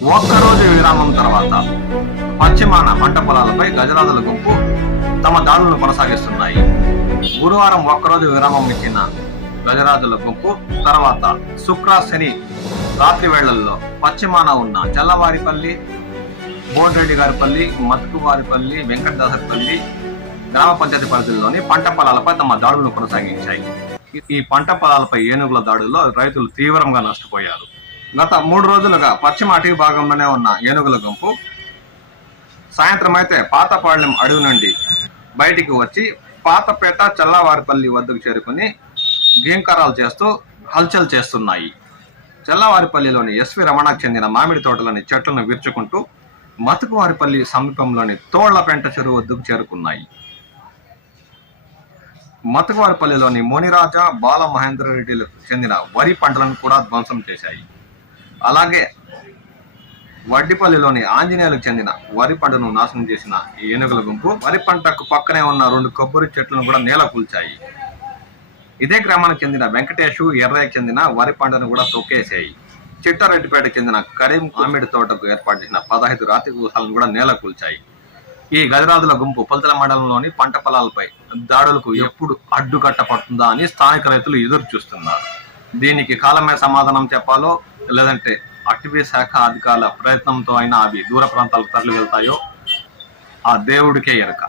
ఒక్కరోజు విరామం తర్వాత పశ్చిమాన పంట పొలాలపై గజరాజుల గుంపు తమ దాడులను కొనసాగిస్తున్నాయి. గురువారం ఒక్కరోజు విరామం ఇచ్చిన గజరాజుల గుంపు తర్వాత శుక్ర శని రాత్రి వేళల్లో పశ్చిమాన ఉన్న చల్లవారిపల్లి బోన్రెడ్డి గారిపల్లి మతుకువారిపల్లి వెంకటదాసరిపల్లి గ్రామ పంచాయతీ పరిధిలోని పంట పొలాలపై తమ దాడులను కొనసాగించాయి. ఈ పంట పొలాలపై ఏనుగుల దాడుల్లో రైతులు తీవ్రంగా నష్టపోయారు. గత మూడు రోజులుగా పశ్చిమ అటవీ భాగంలోనే ఉన్న ఏనుగుల గుంపు సాయంత్రం అయితే పాతపాళ్యం అడవి నుండి బయటికి వచ్చి పాతపేట చల్లవారిపల్లి వద్దకు చేరుకుని గీంకారాలు చేస్తూ హల్చల్ చేస్తున్నాయి. చల్లవారిపల్లిలోని ఎస్వి రమణకు చెందిన మామిడి తోటలోని చెట్లను విరుచుకుంటూ మతుకువారిపల్లి సమీపంలోని తోళ్ళపెంట చెరువు వద్దకు చేరుకున్నాయి. మతుకువారిపల్లిలోని మునిరాజా బాల మహేంద్ర రెడ్డిలకు చెందిన వరి పంటలను కూడా ధ్వంసం చేశాయి. అలాగే వడ్డిపల్లిలోని ఆంజనేయులకు చెందిన వరి పంటను నాశనం చేసిన ఈ ఏనుగుల గుంపు వరి పంటకు పక్కనే ఉన్న రెండు కొబ్బరి చెట్లను కూడా నేల కూల్చాయి. ఇదే గ్రామానికి చెందిన వెంకటేషు ఎర్రయ్యకు చెందిన వరి పంటను కూడా తొక్కేశాయి. చిట్టారెడ్డిపేటకు చెందిన కరీం మామిడి తోటకు ఏర్పాటు చేసిన పదహైదు రాతి గుహాలను కూడా నేల కూల్చాయి. ఈ గజరాజుల గుంపు పొలతల మండలంలోని పంట పొలాలపై దాడులకు ఎప్పుడు అడ్డుకట్ట పడుతుందా అని స్థానిక రైతులు ఎదురు చూస్తున్నారు దీనికి కాలమే సమాధానం చెప్పాలో లేదంటే అటవీ శాఖ అధికారుల ప్రయత్నంతో అయినా అవి దూర ప్రాంతాలకు తరలి వెళ్తాయో ఆ దేవుడికే ఎరక.